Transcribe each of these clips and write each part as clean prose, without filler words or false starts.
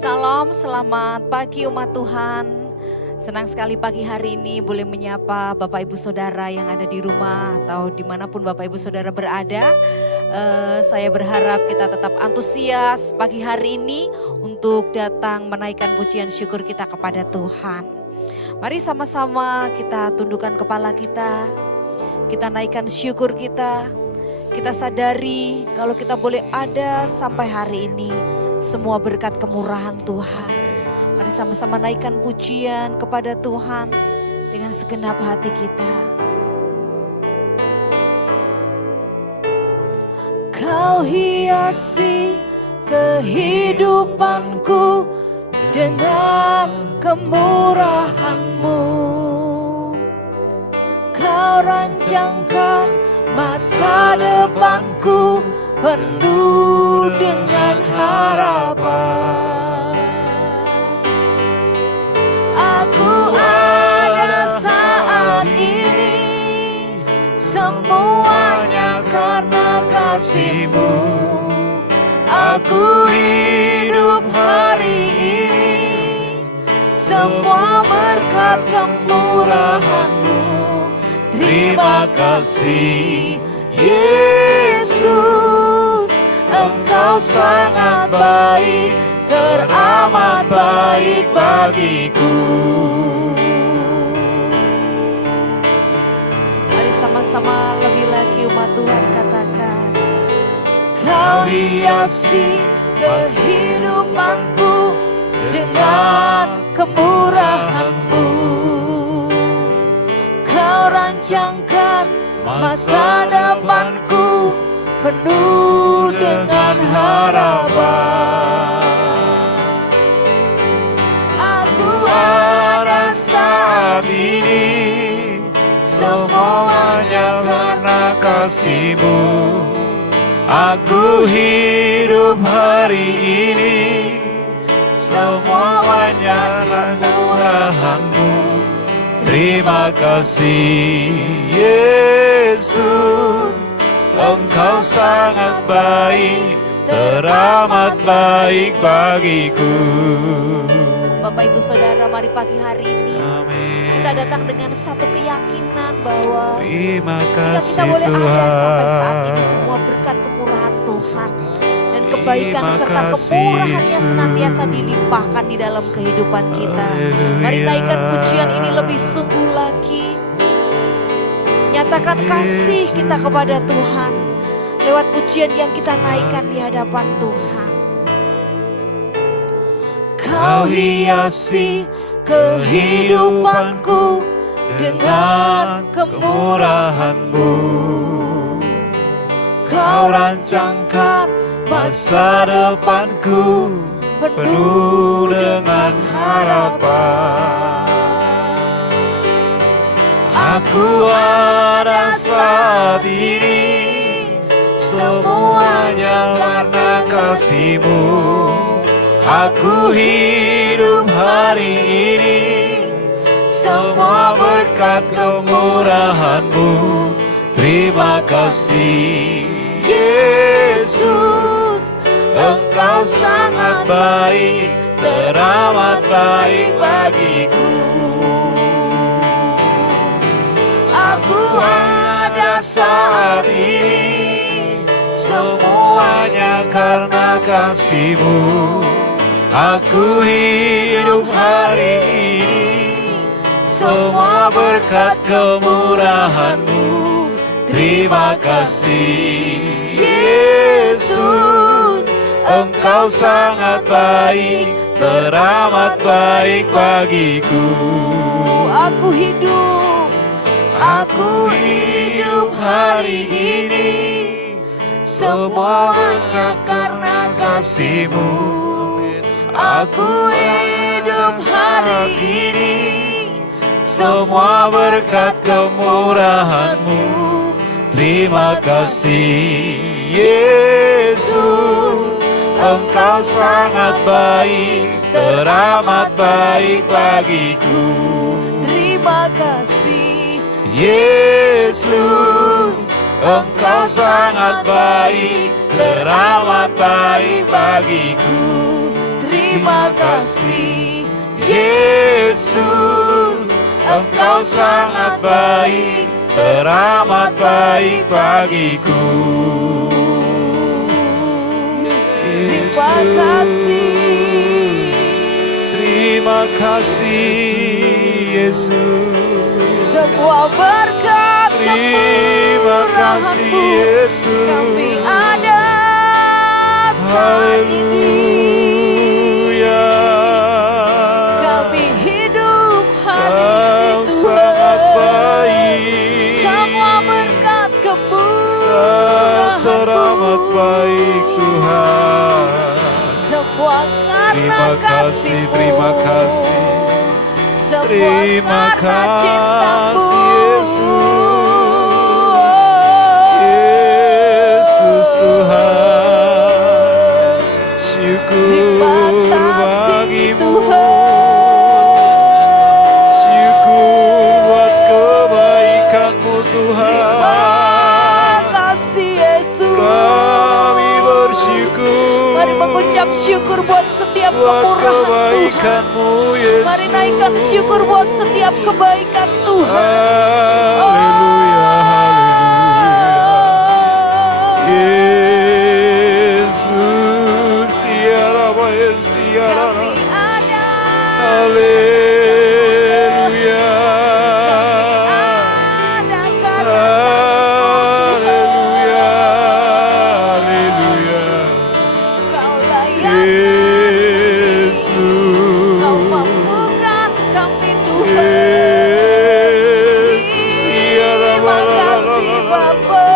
Salam, selamat pagi umat Tuhan. Senang sekali pagi hari ini boleh menyapa Bapak Ibu Saudara yang ada di rumah atau dimanapun Bapak Ibu Saudara berada. Saya berharap kita tetap antusias pagi hari ini untuk datang menaikkan pujian syukur kita kepada Tuhan. Mari sama-sama kita tundukkan kepala kita naikkan syukur kita. Kita sadari kalau kita boleh ada sampai hari ini, semua berkat kemurahan Tuhan. Mari sama-sama naikkan pujian kepada Tuhan dengan segenap hati kita. Kau hiasi kehidupanku dengan kemurahan-Mu. Kau rancangkan masa depanku penuh dengan harapan. Aku ada saat ini, semuanya karena kasih-Mu. Aku hidup hari ini, semua berkat kemurahan-Mu. Terima kasih Yesus, Engkau sangat baik, teramat baik bagiku. Mari sama-sama lebih lagi umat Tuhan katakan, Kau hiasi kehidupanku dengan kemurahan-Mu. Kau rancangkan masa depanku penuh dengan harapan. Aku ada saat ini, semuanya karena kasih-Mu. Aku hidup hari ini, semuanya karena kemurahan-Mu. Terima kasih Yesus, Engkau sangat baik, teramat baik bagiku. Bapak Ibu Saudara, mari pagi hari ini kita datang dengan satu keyakinan bahwa jika kita boleh ada sampai saat ini, semua berkat kemurahan Tuhan dan kebaikan serta kemurahan-Nya senantiasa dilimpahkan di dalam kehidupan kita. Mari naikkan pujian ini lebih sungguh lagi. Nyatakan kasih kita kepada Tuhan lewat pujian yang kita naikkan di hadapan Tuhan. Kau hiasi kehidupanku dengan kemurahan-Mu. Kau rancangkan masa depanku penuh dengan harapan. Aku ada saat ini, semuanya karena kasih-Mu. Aku hidup hari ini, semua berkat kemurahan-Mu. Terima kasih Yesus, Engkau sangat baik, teramat baik bagiku. Aku ada saat ini, semuanya karena kasih-Mu. Aku hidup hari ini, semua berkat kemurahan-Mu. Terima kasih Yesus, Engkau sangat baik, teramat baik bagiku. Aku hidup hari ini, semuanya karena kasih-Mu. Aku hidup hari ini, semua berkat kemurahan-Mu. Terima kasih Yesus, Engkau sangat baik, teramat baik bagiku. Terima kasih Yesus, Engkau sangat baik, teramat baik bagiku. Terima kasih Yesus, Engkau sangat baik, teramat baik bagiku. Terima kasih, terima kasih Yesus. Semua berkat terima kasih Yesus. Kami ada saat ini. Kami hidup hari ini sangat baik. Semua berkat kemurahan-Mu. Teramat baik Tuhan. Semua karena kasih-Mu. Terima kasih. Semua terima karena cinta-Mu. Yesus Tuhan. Syukur bagimu. Syukur buat kebaikan-Mu Tuhan. Terima kasih Yesus. Kami bersyukur. Mari mengucap syukur buat setiap kemurahan kebaikan-Mu Yesus. Mari naikkan syukur buat setiap kebaikan Tuhan. Haleluya, haleluya. Yesus, ya Rabbi, ya Kami Rabbi. ada. Haleluya. Kami ada karena Haleluya, haleluya. Kau layak. Yesus. Kau mampukan kami Tuhan. Terima kasih Bapa.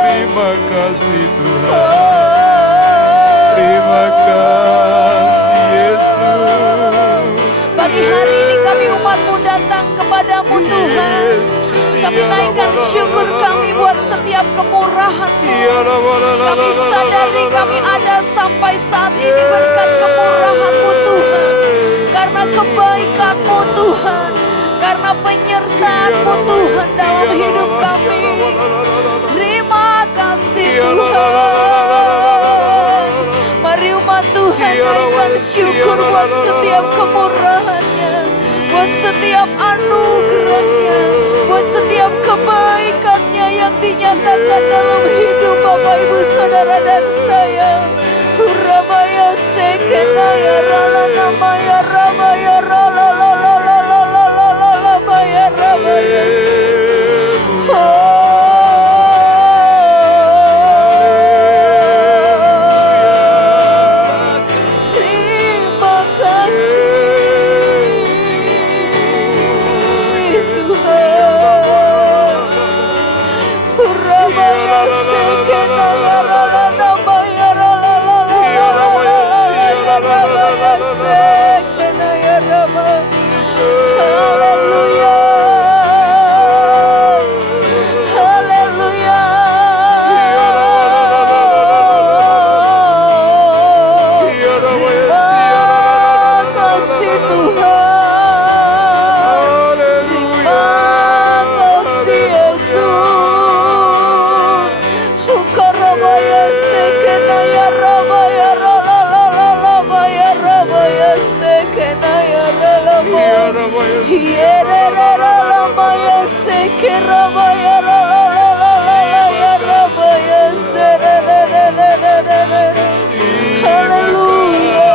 Terima kasih Tuhan. Terima kasih Yesus. Pagi hari ini kami umat-Mu datang kepadamu Tuhan. Kami naikkan syukur kami buat setiap kemurahan-Mu. Kami sadari kami ada sampai saat ini berkat kemurahan-Mu Tuhan. Karena kebaikan-Mu Tuhan. Karena penyertaan-Mu Tuhan dalam hidup kami. Terima kasih Tuhan. Mari umat Tuhan naikkan syukur buat setiap kemurahan-Nya. Buat setiap anugerah-Nya. Buat setiap kebaikan-Nya yang dinyatakan dalam hidup Bapak Ibu Saudara dan saya. Urabaya sekenaya rala namaya rabaya rala la la la la la la la la baya rabaya. Terima kasih Tuhan. Urabaya sekenaya rala namaya rala la la la la la la la la sekenaya rama. Haleluya. Haleluya. Terima kasih Tuhan. Terima kasih Yesus. Ukarabaya sekenaya rabaya rala la la la baya rabaya sekenaya rala ma. Yerera la maya sekerabaya rala la la la la ya rabaya serererererere. Haleluya.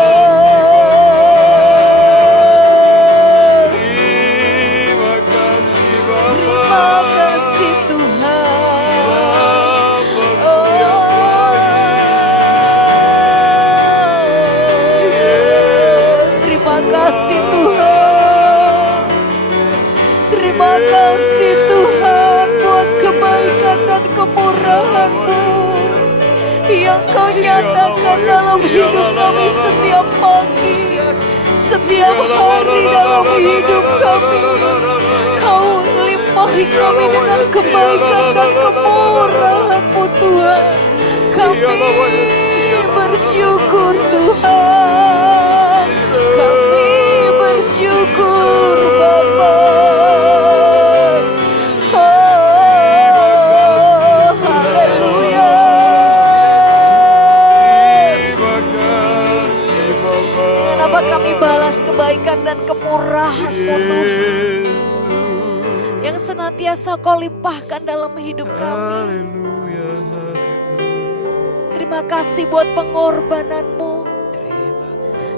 Terima kasih Bapa. Terima kasih Tuhan. Terima kasih Tuhan. Terima kasih Tuhan buat kebaikan dan kemurahan-Mu yang Kau nyatakan dalam hidup kami setiap pagi, setiap hari dalam hidup kami. Kau limpahi kami dengan kebaikan dan kemurahan-Mu Tuhan. Kami bersyukur Tuhan. Kami bersyukur Bapa. Haleluya. kebaikan dan kemurahan-Mu Tuhan, Yesus. yang senantiasa Kau limpahkan dalam hidup kami. Haleluya, haleluya. Terima kasih buat pengorbanan-Mu.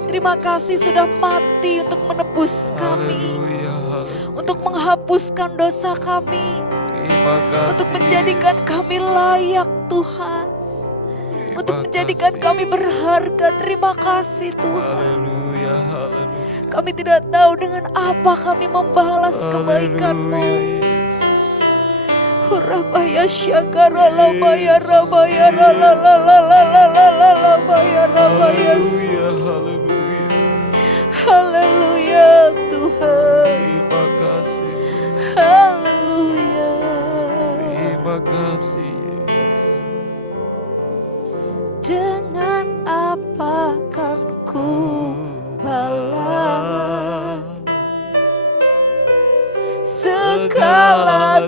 Terima kasih sudah mati untuk menebus kami, Haleluya, haleluya. untuk menghapuskan dosa kami, Terima kasih, untuk menjadikan Yesus. kami layak Tuhan, untuk Terima menjadikan kasih, kami Yesus. berharga. Terima kasih Tuhan. Haleluya, haleluya. Kami tidak tahu dengan apa kami membalas kebaikan-Mu. Haleluya, Yesus. Hurabaya syakara labaya rabaya ralalalalalalalalalabaya rabaya. Haleluya, haleluya. Haleluya Tuhan. Terima kasih, Haleluya. terima kasih, Yesus. Dengan apa kan ku balas segala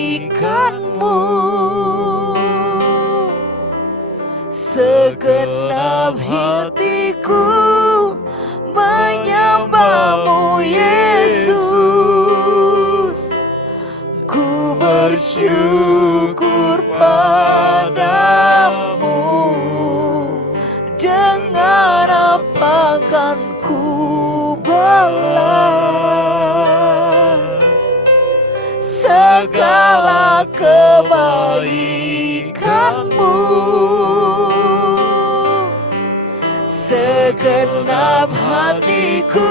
kebaikan-Mu? Segenap hatiku menyembah-Mu Yesus. Ku bersyukur padamu. Dengan apa kan ku balas segala kebaikan-Mu? Segenap hatiku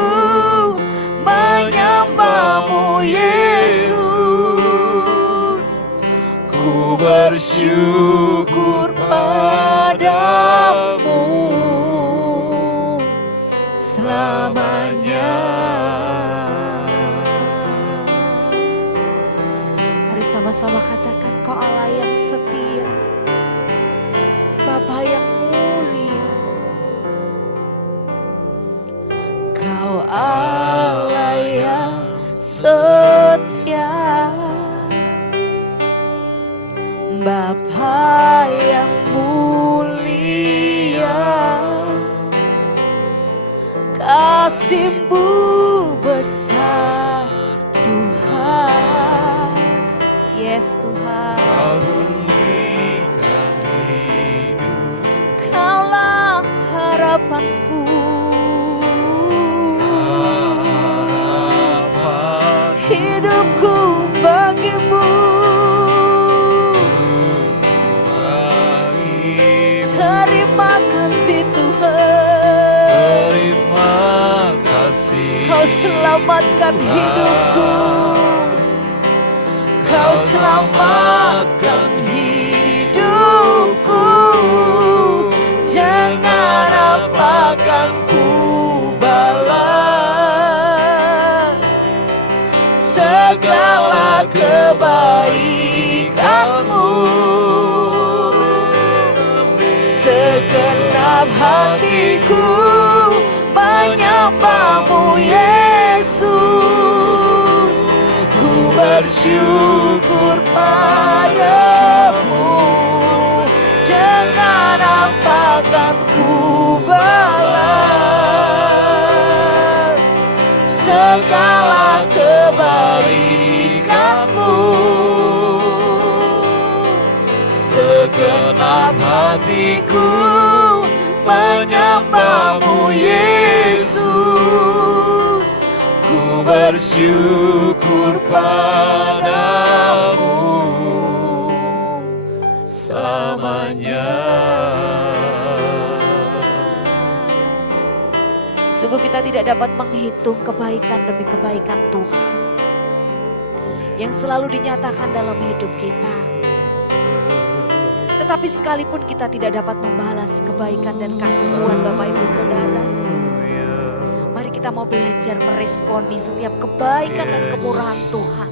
menyembah-Mu Yesus. Ku bersyukur padamu selamanya. Mari sama-sama katakan, Kau Allah yang setia, Bapa yang mulia. Kau Allah yang setia, Bapa yang mulia. Kasih-Mu besar Tuhan. Yes Tuhan. Pulihkan hidup. Kaulah harapanku. Harapan Hidupku bagi-Mu. bagi-Mu. Terima kasih Tuhan. Terima kasih, Kau selamatkan Tuhan. hidupku. Kau selamatkan hidupku. Dengan apa kan ku balas segala kebaikan-Mu? Segenap hatiku menyembah-Mu Yesus. Ku bersyukur padamu. Dengan apa kan ku balas segala kebaikan-Mu? Segenap hatiku menyembah-Mu Yesus. Ku bersyukur padamu selamanya. Sungguh kita tidak dapat menghitung kebaikan demi kebaikan Tuhan yang selalu dinyatakan dalam hidup kita. Tetapi sekalipun kita tidak dapat membalas kebaikan dan kasih Tuhan Bapak Ibu Saudara, mari kita mau belajar meresponi setiap kebaikan dan kemurahan Tuhan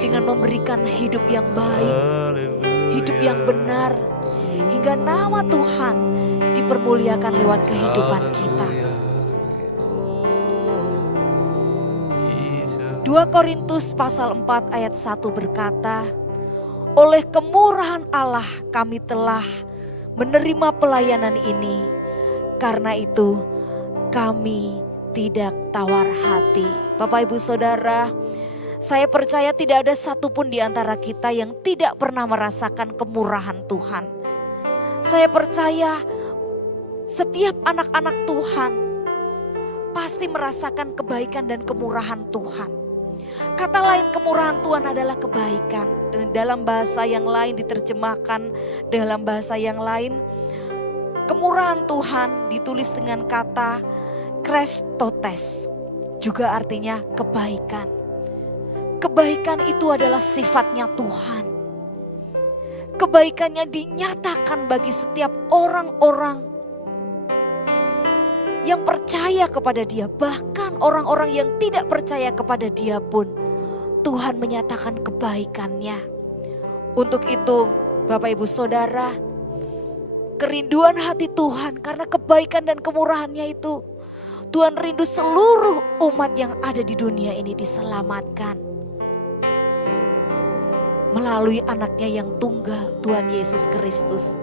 dengan memberikan hidup yang baik, hidup yang benar, hingga nama Tuhan dipermuliakan lewat kehidupan kita. 2 Korintus pasal 4 ayat 1 berkata, oleh kemurahan Allah kami telah menerima pelayanan ini. Karena itu kami tidak tawar hati. Bapak Ibu Saudara, saya percaya tidak ada satupun di antara kita yang tidak pernah merasakan kemurahan Tuhan. Saya percaya setiap anak-anak Tuhan pasti merasakan kebaikan dan kemurahan Tuhan. Kata lain kemurahan Tuhan adalah kebaikan. Dan dalam bahasa yang lain diterjemahkan dalam bahasa yang lain, kemurahan Tuhan ditulis dengan kata Christotes, juga artinya kebaikan. Kebaikan itu adalah sifatnya Tuhan. Kebaikannya dinyatakan bagi setiap orang-orang yang percaya kepada Dia, bahkan orang-orang yang tidak percaya kepada Dia pun Tuhan menyatakan kebaikannya. Untuk itu Bapak Ibu Saudara, kerinduan hati Tuhan karena kebaikan dan kemurahannya itu, Tuhan rindu seluruh umat yang ada di dunia ini diselamatkan melalui anaknya yang tunggal, Tuhan Yesus Kristus.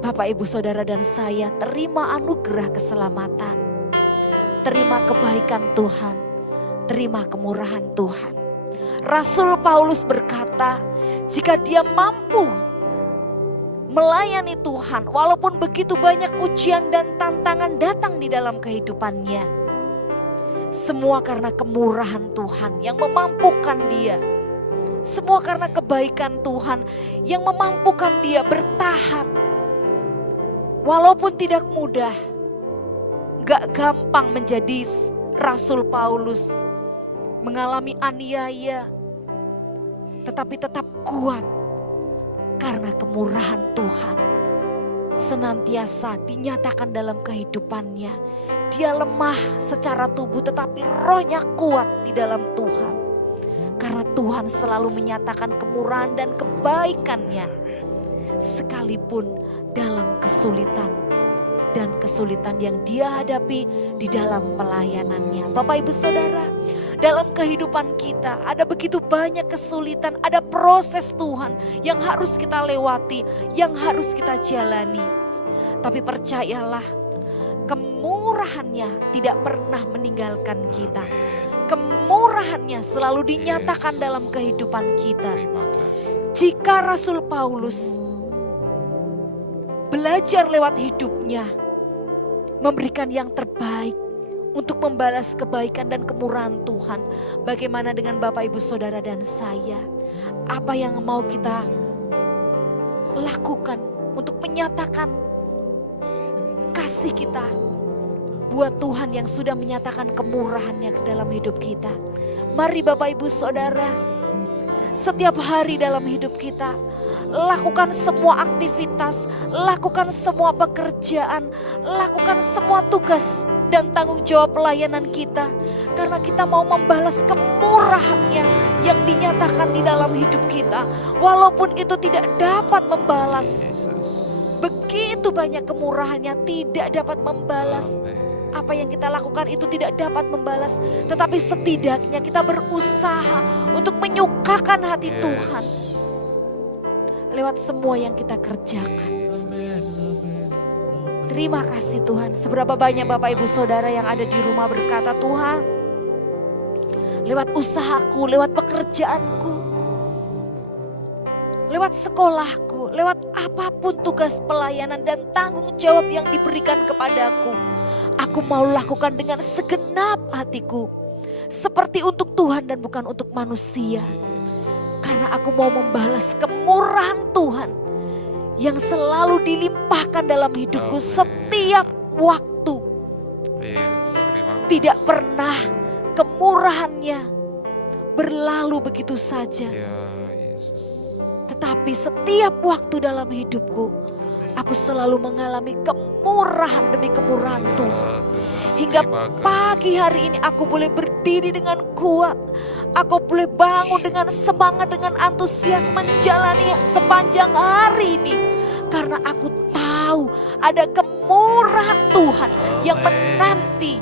Bapak Ibu Saudara dan saya terima anugerah keselamatan, terima kebaikan Tuhan, terima kemurahan Tuhan. Rasul Paulus berkata, jika dia mampu melayani Tuhan, walaupun begitu banyak ujian dan tantangan datang di dalam kehidupannya, semua karena kemurahan Tuhan yang memampukan dia. Semua karena kebaikan Tuhan yang memampukan dia bertahan. Walaupun tidak mudah, gak gampang menjadi Rasul Paulus, mengalami aniaya, tetapi tetap kuat karena kemurahan Tuhan senantiasa dinyatakan dalam kehidupannya. Dia lemah secara tubuh tetapi rohnya kuat di dalam Tuhan. Karena Tuhan selalu menyatakan kemurahan dan kebaikannya sekalipun dalam kesulitan dan kesulitan yang dia hadapi di dalam pelayanannya. Bapak Ibu Saudara, dalam kehidupan kita ada begitu banyak kesulitan, ada proses Tuhan yang harus kita lewati, yang harus kita jalani. Tapi percayalah, kemurahannya tidak pernah meninggalkan kita. Kemurahannya selalu dinyatakan dalam kehidupan kita. Jika Rasul Paulus belajar lewat hidupnya, memberikan yang terbaik untuk membalas kebaikan dan kemurahan Tuhan. Bagaimana dengan Bapak Ibu Saudara dan saya? Apa yang mau kita lakukan untuk menyatakan kasih kita buat Tuhan yang sudah menyatakan kemurahannya ke dalam hidup kita? Mari Bapak Ibu Saudara, setiap hari dalam hidup kita, lakukan semua aktivitas, lakukan semua pekerjaan, lakukan semua tugas dan tanggung jawab pelayanan kita. Karena kita mau membalas kemurahannya yang dinyatakan di dalam hidup kita. Walaupun itu tidak dapat membalas, begitu banyak kemurahannya tidak dapat membalas. Apa yang kita lakukan itu tidak dapat membalas. Tetapi setidaknya kita berusaha untuk menyukakan hati Tuhan lewat semua yang kita kerjakan. Terima kasih Tuhan. Seberapa banyak Bapak Ibu Saudara yang ada di rumah berkata, Tuhan, lewat usahaku, lewat pekerjaanku, lewat sekolahku, lewat apapun tugas pelayanan dan tanggung jawab yang diberikan kepadaku, aku mau lakukan dengan segenap hatiku, seperti untuk Tuhan dan bukan untuk manusia. Karena aku mau membalas kemurahan Tuhan yang selalu dilimpahkan dalam hidupku setiap waktu. Tidak pernah kemurahannya berlalu begitu saja. Tetapi setiap waktu dalam hidupku, aku selalu mengalami kemurahan demi kemurahan Tuhan. Hingga pagi hari ini aku boleh berdiri dengan kuat. Aku boleh bangun dengan semangat, dengan antusias menjalani sepanjang hari ini. Karena aku tahu ada kemurahan Tuhan yang menanti.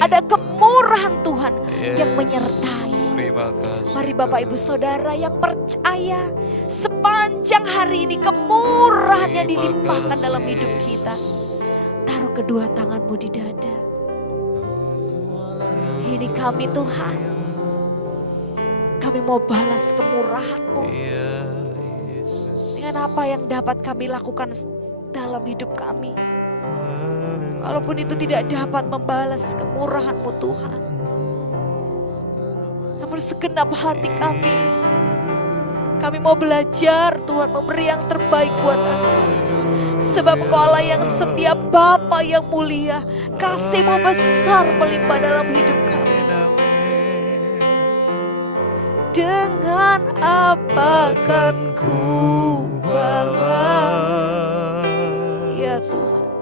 Ada kemurahan Tuhan yang menyertai. Mari Bapak Ibu Saudara yang percaya, sepanjang hari ini kemurahannya dilimpahkan dalam hidup kita. Taruh taruh kedua tanganmu di dada. Ini kami Tuhan, kami mau balas kemurahan-Mu. Dengan apa yang dapat kami lakukan dalam hidup kami. Walaupun itu tidak dapat membalas kemurahan-Mu Tuhan. Namun segenap hati kami mau belajar Tuhan memberi yang terbaik buat Engkau. Sebab Engkau Allah yang setia, Bapa yang mulia, kasih-Mu besar melimpah dalam hidup kami. Dengan apa akan ku balas, ya Tuhan,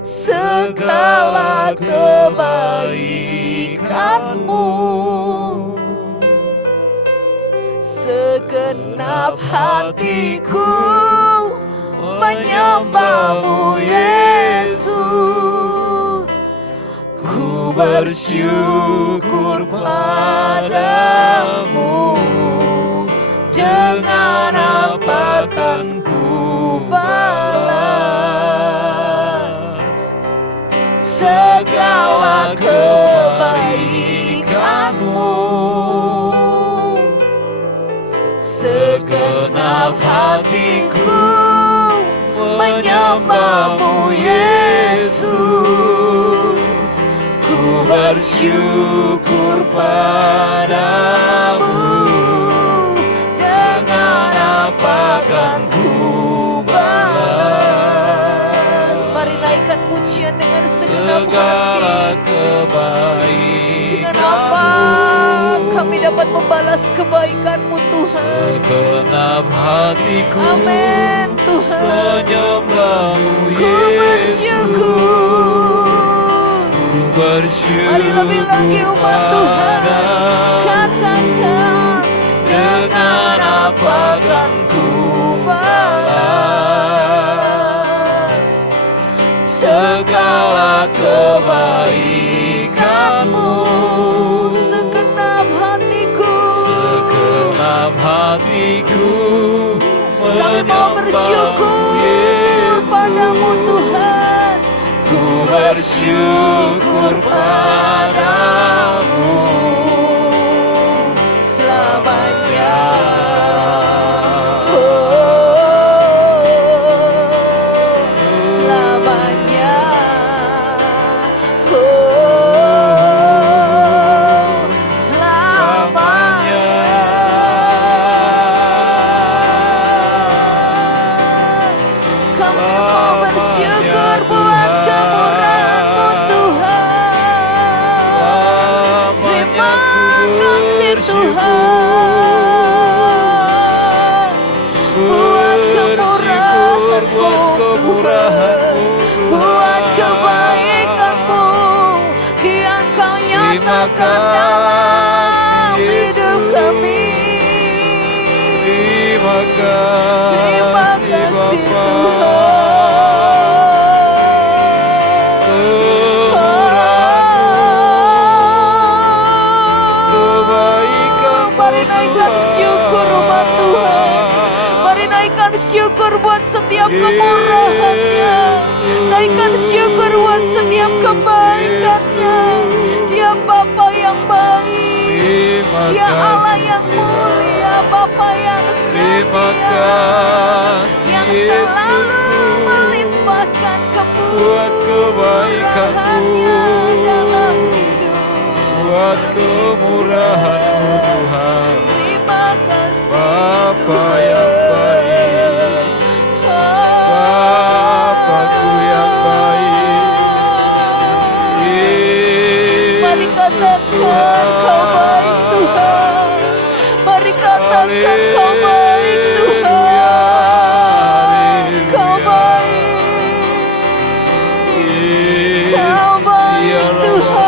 segala kebaikan-Mu. Segenap hatiku menyembah-Mu Yesus. Ku bersyukur padamu. Dengan apa kan ku balas segala kebaikan-Mu. Segenap hatiku menyembah-Mu Yesus. Ku bersyukur padamu. Dengan apa kan ku balas. Mari naikkan pujian dengan segenap hati. Dengan apa kami dapat membalas kebaikan-Mu Tuhan. Segenap hatiku Amin Tuhan. menyembah-Mu Ku bersyukur. Ku bersyukur Mari lebih lagi umat Tuhan, katakan dengan apa kan ku balas segala kebaikan-Mu. Segenap hatiku, segenap hatiku kami mau bersyukur padamu Tuhan. Ku bersyukur padamu selamanya. Selamanya. Selamanya. Kami mau bersyukur buat kemurahan-Mu Tuhan. Terima kasih Tuhan buat kemurahan-Mu Tuhan, buat kebaikan-Mu yang Kau nyatakan dalam hidup kami. Terima kasih Tuhan. Mari naikkan syukur umat Tuhan. Mari naikkan syukur buat setiap kemurahan-Nya. Naikkan syukur buat setiap kebaikan-Nya. Dia Bapa yang baik. Dia Allah yang mulia. Bapa yang setia. Yang selalu melimpahkan kemurahan-Nya dalam hidup. Buat kemurahan-Mu Tuhan, Terima kasih Bapa Tuhan. yang baik, Bapakku yang baik. Mari katakan Kau baik Tuhan. Mari katakan Kau baik Tuhan. Kau baik. Kau baik Tuhan.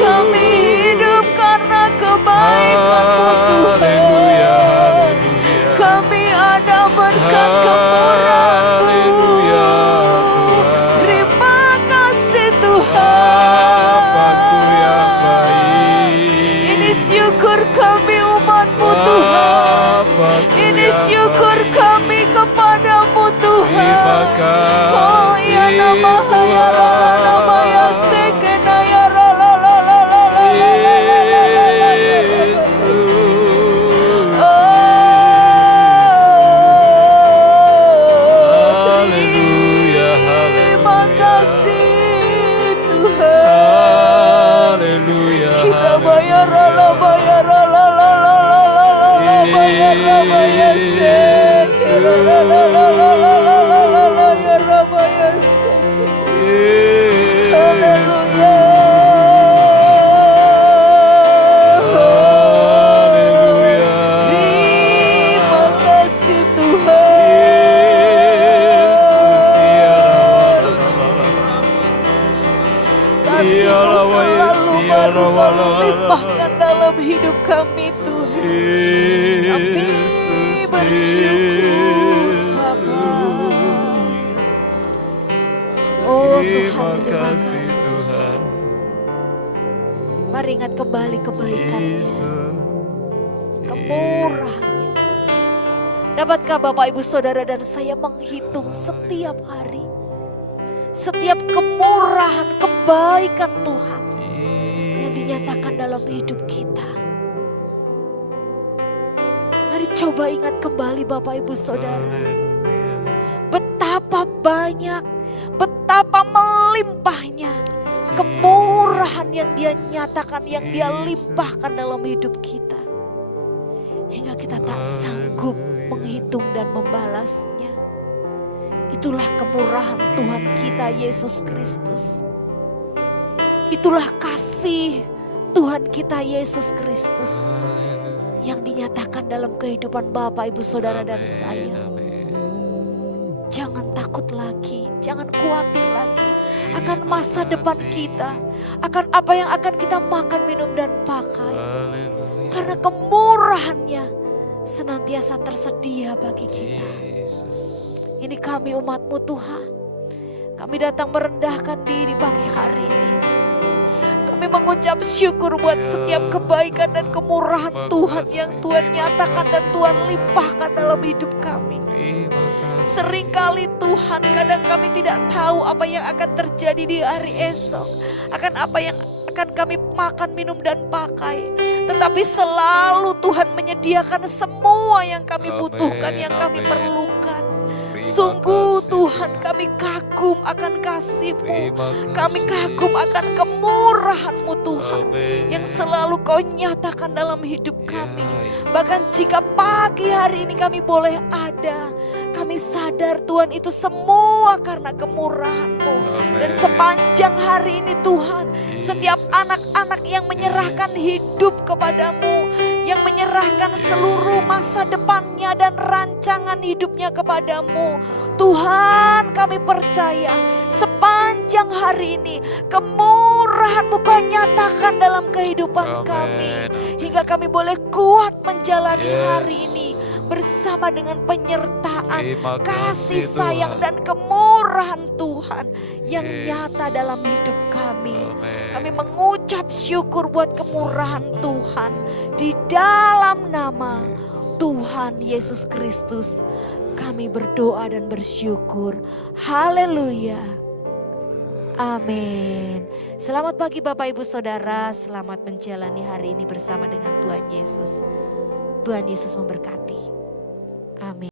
Kau syukur kami kepadamu Tuhan. Terima Oh ya kasih nama ya rala nama ya sekena ya rala la la la la la la la la la la ya Yesus. Haleluya, Terima haleluya. kasih Tuhan. Haleluya, Kita haleluya. bayar la la la la la la la la la la bayar la bayar sekena la la la la la la la la la ya la bayar sekena. Haleluya. Haleluya. Terima kasih Tuhan. Yesus, ya Kasih-Mu selalu baru Kau limpahkan dalam hidup kami Tuhan. Kami bersyukur Bapa. Oh Tuhan, terima kasih. Tuhan. Mari ingat kembali kebaikan-Nya, kemurahan-Nya. Dapatkah Bapak Ibu Saudara dan saya menghitung setiap hari, setiap kemurahan, kebaikan Tuhan yang dinyatakan dalam hidup kita. Mari coba ingat kembali Bapak Ibu Saudara. Betapa banyak, betapa melimpahnya kemurahan yang Dia nyatakan, yang Dia limpahkan dalam hidup kita. Hingga kita tak sanggup menghitung dan membalasnya. Itulah kemurahan Tuhan kita Yesus Kristus. Itulah kasih Tuhan kita Yesus Kristus yang dinyatakan dalam kehidupan Bapak, Ibu, Saudara dan saya. Jangan takut lagi, jangan khawatir lagi akan masa depan kita, akan apa yang akan kita makan, minum dan pakai. Karena kemurahannya senantiasa tersedia bagi kita. Ini kami umat-Mu Tuhan. Kami datang merendahkan diri pagi hari ini. Kami mengucap syukur buat setiap kebaikan dan kemurahan Tuhan yang Tuhan nyatakan dan Tuhan limpahkan dalam hidup kami. Seringkali Tuhan, kadang kami tidak tahu apa yang akan terjadi di hari esok. Akan apa yang akan kami makan, minum dan pakai. Tetapi selalu Tuhan menyediakan semua yang kami butuhkan, yang kami perlukan. Sungguh Tuhan, kami kagum akan kasih-Mu. Kami kagum akan kemurahan-Mu Tuhan, yang selalu Kau nyatakan dalam hidup kami. Bahkan jika pagi hari ini kami boleh ada, kami sadar Tuhan itu semua karena kemurahan-Mu. Dan sepanjang hari ini Tuhan, setiap anak-anak yang menyerahkan hidup kepadamu, yang menyerahkan seluruh masa depannya dan rancangan hidupnya kepadamu, Tuhan, kami percaya sepanjang hari ini kemurahan-Mu Kau nyatakan dalam kehidupan kami, hingga kami boleh kuat menjalani hari ini bersama dengan penyertaan, kasih sayang dan kemurahan Tuhan yang nyata dalam hidup kami. Kami mengucap syukur buat kemurahan Tuhan di dalam nama Tuhan Yesus Kristus. Kami berdoa dan bersyukur. Haleluya. Amin. Selamat pagi Bapak Ibu Saudara, selamat menjalani hari ini bersama dengan Tuhan Yesus. Tuhan Yesus memberkati. Amin.